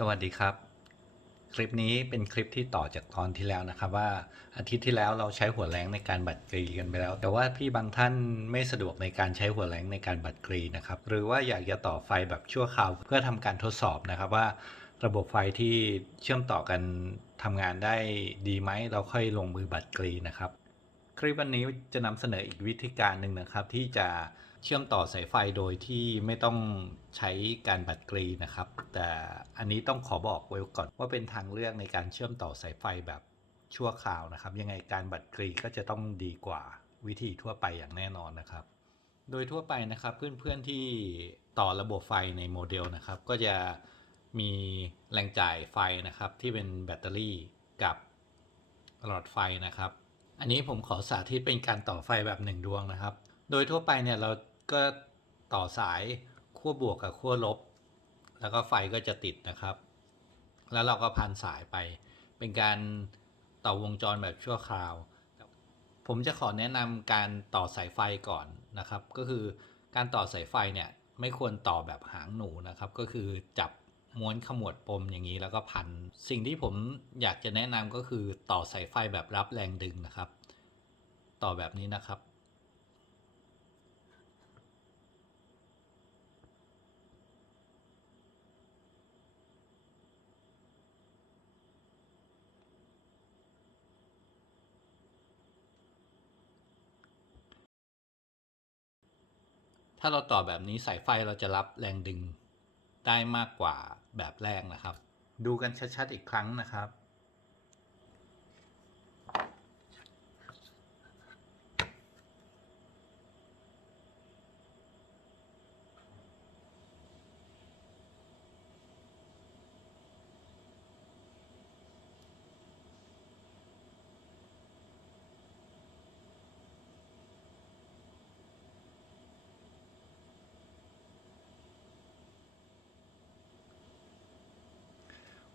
สวัสดีครับ คลิปนี้เป็นคลิปที่ต่อจากตอนที่แล้วนะครับว่าอาทิตย์ที่แล้วเราใช้หัวแรงในการบัตรกรีกันไปแล้ว แต่ว่าพี่บางท่านไม่สะดวกในการใช้หัวแรงในการบัตรกรีนะครับหรือว่าอยากจะต่อไฟแบบชั่วคราวเพื่อทำการทดสอบนะครับว่า ระบบไฟที่เชื่อมต่อกันทำงานได้ดีไหมเราค่อยลงมือบัตรกรีนะครับ คลิปวันนี้จะนำเสนออีกวิธีการหนึ่งนะครับที่จะ เชื่อมต่อสายไฟโดยที่ไม่ต้องใช้การบัดกรีนะครับ แต่อันนี้ต้องขอบอกไว้ก่อนว่าเป็นทางเลือกในการเชื่อมต่อสายไฟแบบชั่วคราวนะครับ ยังไงการบัดกรีก็จะต้องดีกว่าวิธีทั่วไปอย่างแน่นอนนะครับ โดยทั่วไปนะครับเพื่อนๆที่ต่อระบบไฟในโมเดลนะครับ ก็จะมีแรงจ่ายไฟนะครับที่เป็นแบตเตอรี่กับหลอดไฟนะครับ อันนี้ผมขอสาธิตเป็นการต่อไฟแบบหนึ่งดวงนะครับ โดยทั่วไปเนี่ยเราก็ต่อสายขั้วบวกกับขั้วลบ แล้วก็ไฟก็จะติดนะครับ แล้วเราก็พันสายไป เป็นการต่อวงจรแบบชั่วคราว ผมจะขอแนะนำการต่อสายไฟก่อนนะครับ ก็คือการต่อสายไฟเนี่ยไม่ควรต่อแบบหางหนูนะครับ ก็คือจับม้วนขมวดปมอย่างนี้แล้วก็พัน สิ่งที่ผมอยากจะแนะนำก็คือต่อสายไฟแบบรับแรงดึงนะครับ ต่อแบบนี้นะครับ ถ้าเราต่อแบบนี้สายไฟเราจะรับแรงดึงได้มากกว่าแบบแรกนะครับ ดูกันชัดๆอีกครั้งนะครับ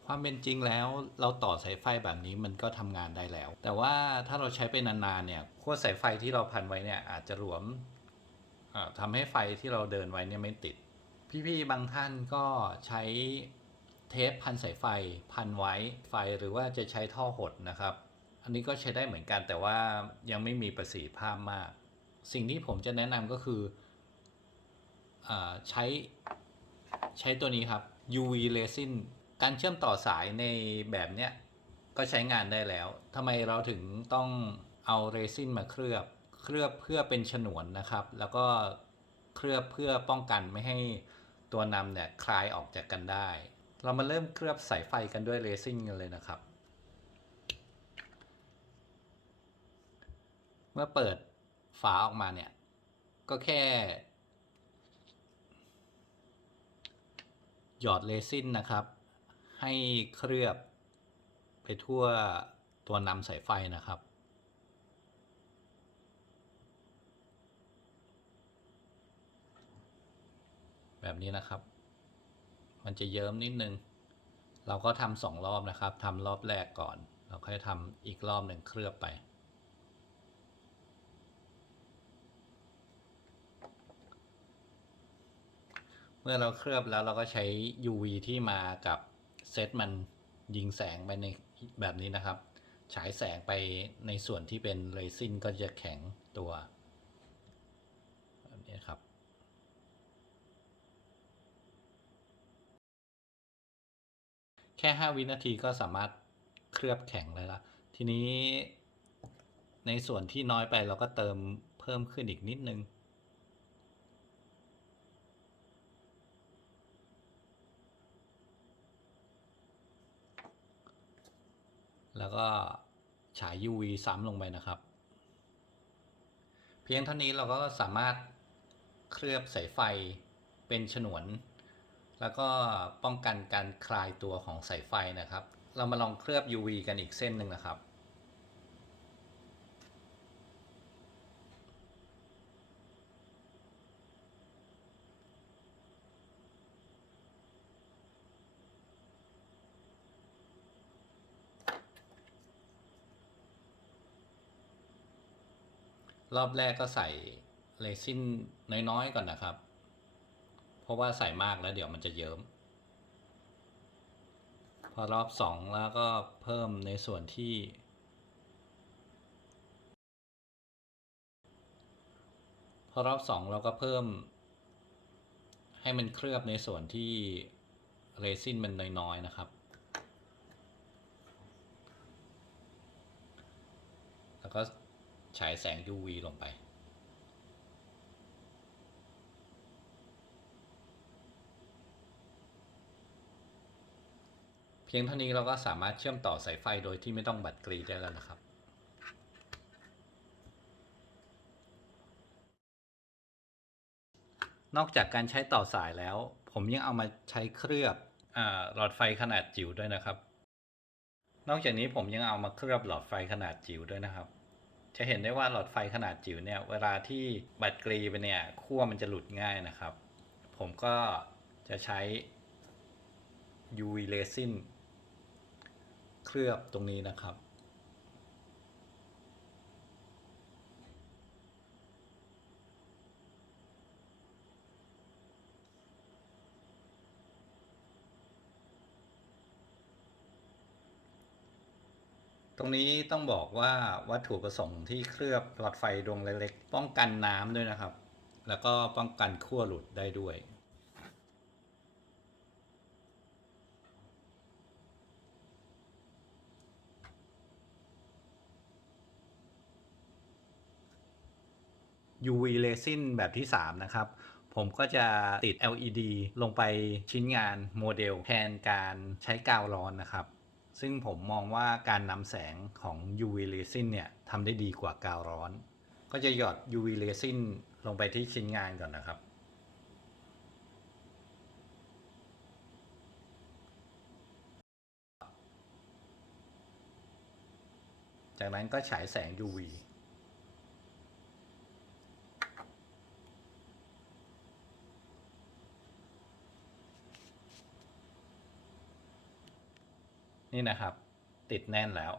ความเป็นจริงแล้วเราต่อสายไฟแบบนี้มันก็ทำงานได้แล้ว แต่ว่าถ้าเราใช้ไปนานๆเนี่ยขั้วสายไฟที่เราพันไว้เนี่ยอาจจะหลวมอ่าทำให้ไฟที่เราเดินไว้เนี่ยไม่ติด พี่ๆบางท่านก็ใช้เทปพันสายไฟพันไว้ไฟหรือว่าจะใช้ท่อหดนะครับ อันนี้ก็ใช้ได้เหมือนกันแต่ว่ายังไม่มีประสิทธิภาพมาก สิ่งที่ผมจะแนะนำก็คืออใช้ใช้ตัวนี้ครับ UV resin การเชื่อมต่อสายในแบบเนี้ยก็ใช้งานได้แล้วทำไมเราถึงต้องเอาเรซินมาเคลือบ เคลือบเพื่อเป็นฉนวนนะครับ แล้วก็เคลือบเพื่อป้องกันไม่ให้ตัวนำเนี่ยคลายออกจากกันได้ เรามาเริ่มเคลือบสายไฟกันด้วยเรซินกันเลยนะครับ เมื่อเปิดฝาออกมาเนี่ย ก็แค่ หยอดเรซินนะครับ ให้เคลือบไปทั่วตัวนำสายไฟนะครับ แบบนี้นะครับ มันจะเยิ้มนิดนึง เราก็ทำสองรอบนะครับทำรอบแรกก่อน เราค่อยทำอีกรอบหนึ่งเคลือบไปเมื่อเราเคลือบแล้วเราก็ใช้ UV ที่มากับ เซตมันยิงแสงไปในแบบนี้นะครับ ฉายแสงไปในส่วนที่เป็นเรซินก็จะแข็งตัวแบบนี้ครับแค่ 5 วินาทีก็สามารถเคลือบแข็งเลยละทีนี้ในส่วนที่น้อยไปเราก็เติมเพิ่มขึ้นอีกนิดนึง แล้วก็ฉาย UV ซ้ำลงไปนะครับ เพียงเท่านี้เราก็สามารถเคลือบสายไฟเป็นฉนวน แล้วก็ป้องกันการคลายตัวของสายไฟนะครับ เรามาลองเคลือบ UV กันอีกเส้นหนึ่งนะครับ รอบแรกก็ใส่เรซินน้อยๆก่อนนะครับ เพราะว่าใส่มากแล้วเดี๋ยวมันจะเยิ้ม พอรอบสองแล้วก็เพิ่มในส่วนที่พอรอบสองเราก็เพิ่ม ให้มันเคลือบในส่วนที่เรซินมันน้อยๆนะครับ แล้วก็ ฉายแสง UV ลงไป เพียงเท่านี้เราก็สามารถเชื่อมต่อสายไฟโดยที่ไม่ต้องบัดกรีได้แล้วนะครับนอกจากการใช้ต่อสายแล้ว ผมยังเอามาใช้เคลือบอหลอดไฟขนาดจิ๋วด้วยนะครับ นอกจากนี้ผมยังเอามาเคลือบหลอดไฟขนาดจิ๋วด้วยนะครับ จะเห็นได้ว่าหลอดไฟขนาดจิ๋วเนี่ยเวลาที่บัดกรีไปเนี่ยขั้วมันจะหลุดง่ายนะครับ ผมก็จะใช้ UV resin เคลือบตรงนี้นะครับ ตรงนี้ต้องบอกว่าวัตถุประสงค์ที่เคลือบหลอดไฟดวงเล็กๆป้องกันน้ำด้วยนะครับ แล้วก็ป้องกันขั้วหลุดได้ด้วย UV resin แบบที่ 3 นะครับ ผมก็จะติด LED ลงไปชิ้นงานโมเดลแทนการใช้กาวร้อนนะครับ ซึ่งผมมองว่าการนำแสงของ UV resin เนี่ยทำได้ดีกว่ากาวร้อน ก็จะหยอด UV resin ลงไปที่ชิ้นงานก่อนนะครับ จากนั้นก็ฉายแสง UV นี่นะครับ ติดแน่นแล้ว